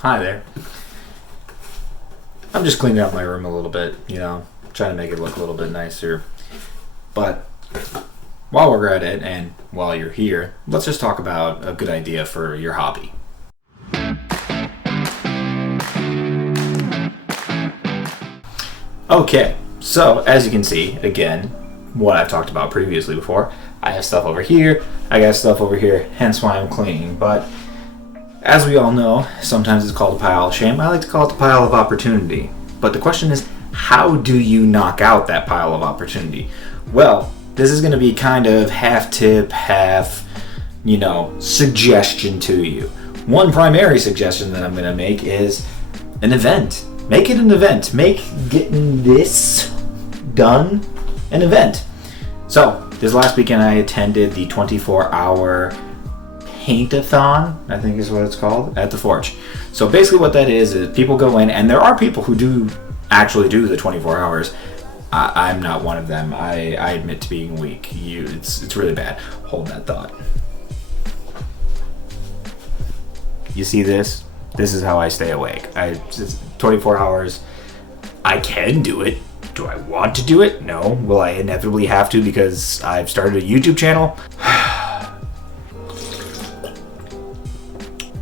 Hi there. I'm just cleaning up my room a little bit, trying to make it look a little bit nicer. But while we're at it, and while you're here, let's just talk about a good idea for your hobby. Okay, so as you can see, again, what I've talked about previously before, I have stuff over here, I got stuff over here, hence why I'm cleaning. But as we all know, sometimes it's called a pile of shame. I like to call it the pile of opportunity. But the question is, how do you knock out that pile of opportunity? Well, this is going to be kind of half tip, half, suggestion to you. One primary suggestion that I'm going to make is an event. Make it an event. Make getting this done an event. So, this last weekend I attended the 24-hour Paint-a-thon, I think is what it's called, at the Forge. So basically what that is people go in, and there are people who do actually do the 24 hours. I'm not one of them. I admit to being weak. It's really bad. Hold that thought. You see this? This is how I stay awake. It's 24 hours. I can do it. Do I want to do it? No. Will I inevitably have to because I've started a YouTube channel?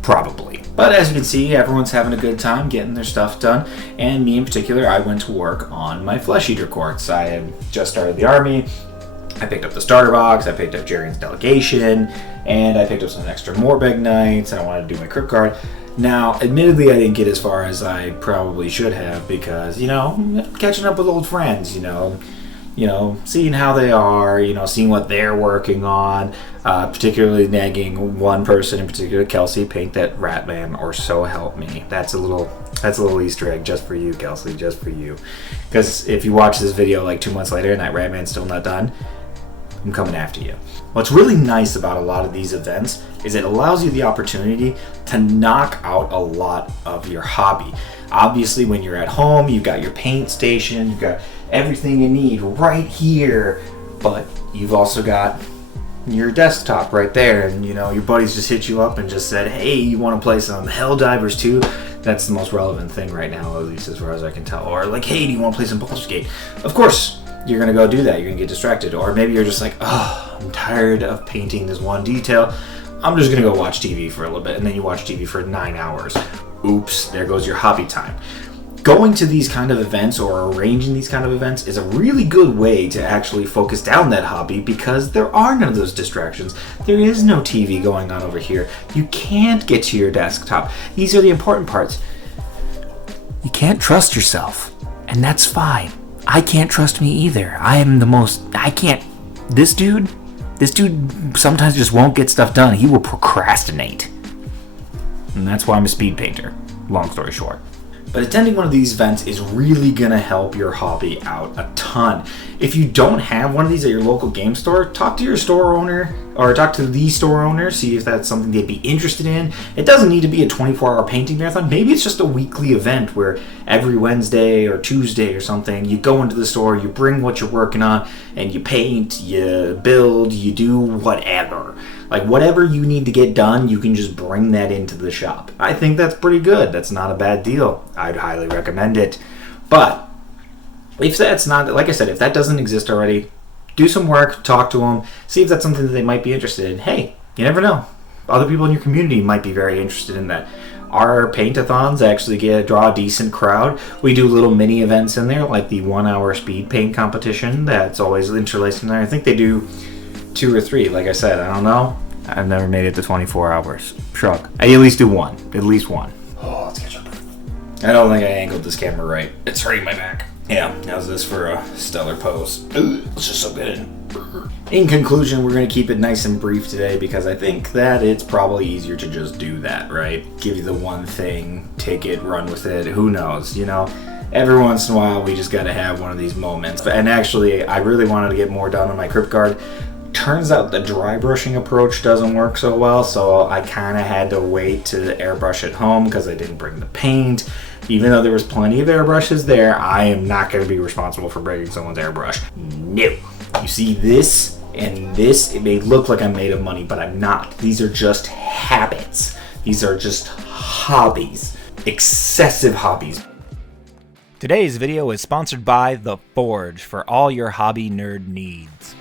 Probably. But as you can see, everyone's having a good time getting their stuff done. And me in particular, I went to work on my Flesh Eater quartz. I had just started the army. I picked up the starter box. I picked up Jarian's delegation. And I picked up some extra Morbeg Knights. And I wanted to do my Crypt Guard. Now, admittedly, I didn't get as far as I probably should have because, catching up with old friends, seeing how they are, seeing what they're working on, particularly nagging one person in particular, Kelsey, paint that Ratman or so help me. That's a little Easter egg just for you, Kelsey, just for you. Because if you watch this video like 2 months later and that Ratman's still not done, I'm coming after you. What's really nice about a lot of these events is it allows you the opportunity to knock out a lot of your hobby. Obviously, when you're at home, you've got your paint station, you've got everything you need right here, but you've also got your desktop right there, and your buddies just hit you up and just said, hey, you want to play some Helldivers 2? That's the most relevant thing right now, at least as far as I can tell. Or like, hey, do you want to play some Baldur's Gate? Of course, you're going to go do that. You're going to get distracted. Or maybe you're just like, oh, I'm tired of painting this one detail. I'm just going to go watch TV for a little bit. And then you watch TV for 9 hours. Oops, there goes your hobby time. Going to these kind of events or arranging these kind of events is a really good way to actually focus down that hobby because there are none of those distractions. There is no TV going on over here. You can't get to your desktop. These are the important parts. You can't trust yourself, and that's fine. I can't trust me either. This dude sometimes just won't get stuff done. He will procrastinate. And that's why I'm a speed painter. Long story short. But attending one of these events is really going to help your hobby out a ton. If you don't have one of these at your local game store, talk to your store owner or talk to the store owner, see if that's something they'd be interested in. It doesn't need to be a 24-hour painting marathon. Maybe it's just a weekly event where every Wednesday or Tuesday or something, you go into the store, you bring what you're working on, and you paint, you build, you do whatever. Like, whatever you need to get done, you can just bring that into the shop. I think that's pretty good. That's not a bad deal. I'd highly recommend it. But if that's not, like I said, if that doesn't exist already, do some work, talk to them, see if that's something that they might be interested in. Hey, you never know. Other people in your community might be very interested in that. Our paint-a-thons actually draw a decent crowd. We do little mini events in there, like the 1-hour speed paint competition that's always interlaced in there. I think they do 2 or 3. Like I said, I don't know. I've never made it to 24 hours. Shrug. I at least do one. At least one. Oh, let's catch up. I don't think I angled this camera right. It's hurting my back. Yeah, how's this for a stellar pose? It's just so good. In conclusion, we're going to keep it nice and brief today because I think that it's probably easier to just do that, right? Give you the one thing, take it, run with it. Who knows, Every once in a while, we just got to have one of these moments. And actually, I really wanted to get more done on my Crypt Guard. Turns out the dry brushing approach doesn't work so well, so I kind of had to wait to airbrush at home because I didn't bring the paint. Even though there was plenty of airbrushes there, I am not going to be responsible for breaking someone's airbrush. No. You see this and this, it may look like I'm made of money, but I'm not. These are just habits. These are just hobbies. excessive hobbies. Today's video is sponsored by The Forge for all your hobby nerd needs.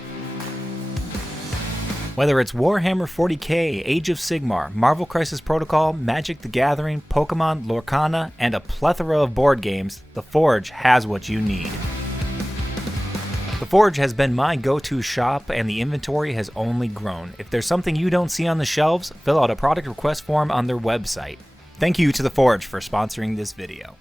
Whether it's Warhammer 40k, Age of Sigmar, Marvel Crisis Protocol, Magic the Gathering, Pokemon, Lorcana, and a plethora of board games, The Forge has what you need. The Forge has been my go-to shop, and the inventory has only grown. If there's something you don't see on the shelves, fill out a product request form on their website. Thank you to The Forge for sponsoring this video.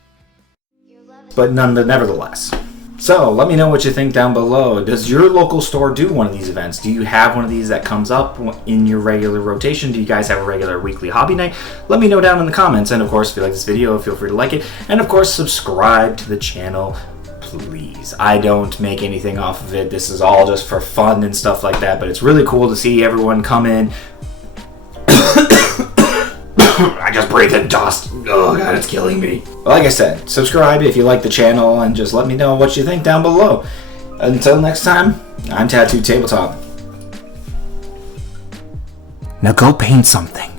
But nevertheless. So, let me know what you think down below. Does your local store do one of these events? Do you have one of these that comes up in your regular rotation? Do you guys have a regular weekly hobby night? Let me know down in the comments. And of course, if you like this video, feel free to like it. And of course, subscribe to the channel, please. I don't make anything off of it. This is all just for fun and stuff like that. But it's really cool to see everyone come in. I just breathe in dust. Oh god, it's killing me. Like I said, subscribe if you like the channel and just let me know what you think down below. Until next time, I'm Tattooed Tabletop. Now go paint something.